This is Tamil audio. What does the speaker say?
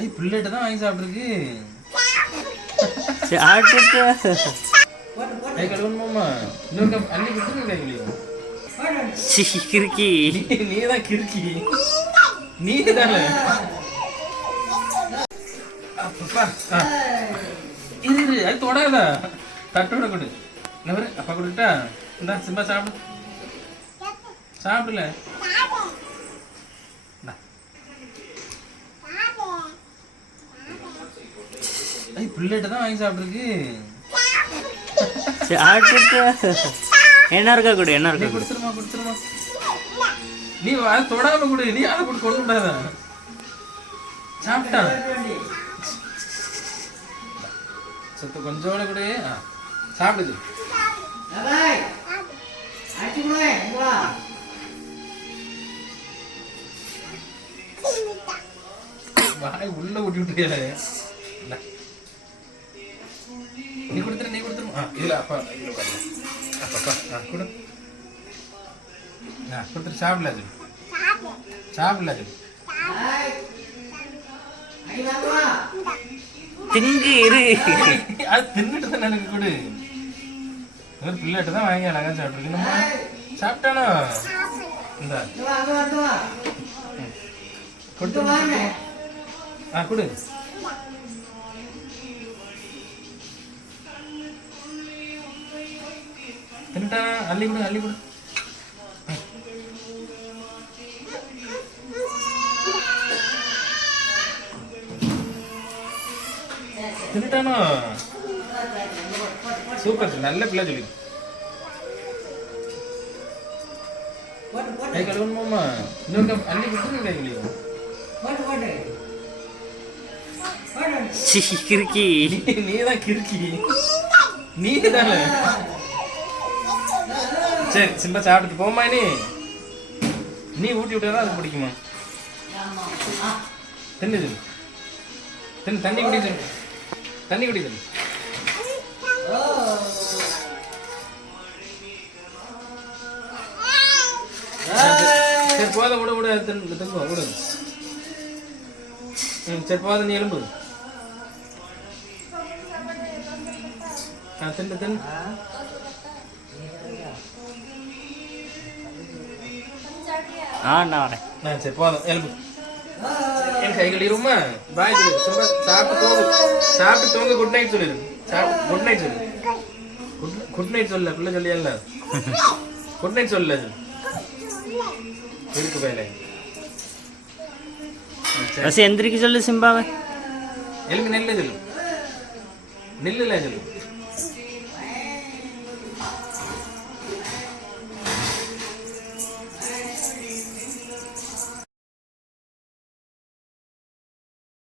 ஐய் பிள்ளைகிட்ட தான் வாங்கி சாப்பிட்ருக்கு கை கழுவணுமாம்மா? இன்னொரு கப் அள்ளி கொடுத்துருங்க கை கழுவும் கிறுக்கி. நீ தான் கிறுக்கி. நீ தானே இரு அது தொடாத. தட்டோட கொடு. அப்பா கொடுட்டா இந்தா சிம்பா சாப்பிடு. சாப்பிடல. ஐய் பிள்ளைகிட்ட தான் வாங்கி சாப்பிட்ருக்கு என்ன இருக்கா கொடு என்ன இருக்கா கொடு. கொடுத்துருமா கொடுத்துருமா. நீ அதை தொடாம கொடு நீ அதை கொடு கொண்டு விடாத. சாப்பிட்டான் சத்து கொஞ்சோட கொடு. சாப்பிடுது வாய் உள்ள ஊட்டி விட்டுறியா. நீ கொடுத்துரு நீ கொடுத்துரு. ஆ இல்ல அப்பா. அப்பப்பா ஆ கொடு. ஆ கொடுத்துரு சாப்பிடல அது. சாப்பிடல அது. திங்கு இரு. அது தின்னுட்டு தான் எனக்கு கொடு. ஒரு பிள்ளைகிட்ட தான் வாங்கி அழகா சாப்பிட்ருக்கு நம்ம சாப்பிட்டானா இந்த. கொடுத்து ஆ கொடு. தின்னுட்டானா அள்ளி கொடு அள்ளி கொடு. தின்னுட்டானா சூப்பர் நல்ல பிள்ளை சொல்லி கை கழுவணுமாம்மா? இன்னொரு கப் அள்ளி கொடுத்துருங்க கை கழுவும் சி, கிறுக்கி. நீ நீ தான் கிறுக்கி. நீ தானே சரி சிம்பா சாப்பிட்டு போமா நீ நீ ஊட்டி விட்டா அது பிடிக்குமா? தண்ணி சொல்லு தண்ணி தண்ணி குடி சொல்லு தண்ணி குடி சொல்லு சரி போத விட விட தண்ணி தண்ணி விட. ம் சரி போத நீ எலும்பு. தின்னு தின்னு. ஆ நான் வரேன் சரி போதும் எலும்பு. என் கை பாய் சொல்லு சும்மா சாப்பிட்டு தூங்கு சாப்பிட்டு தூங்க குட் நைட் சொல்லிடு சாப்பிட்டு குட் நைட் சொல்லு. குட் குட் நைட் சொல்ல பிள்ளை சொல்லியல்ல. குட் நைட் சொல்லல சொல்லு. இருக்கு பையல. பஸ் எந்திரிக்க சொல்லு சிம்பாவை. எலும்பு நெல்ல சொல்லு. நெல்லுல சொல்லு.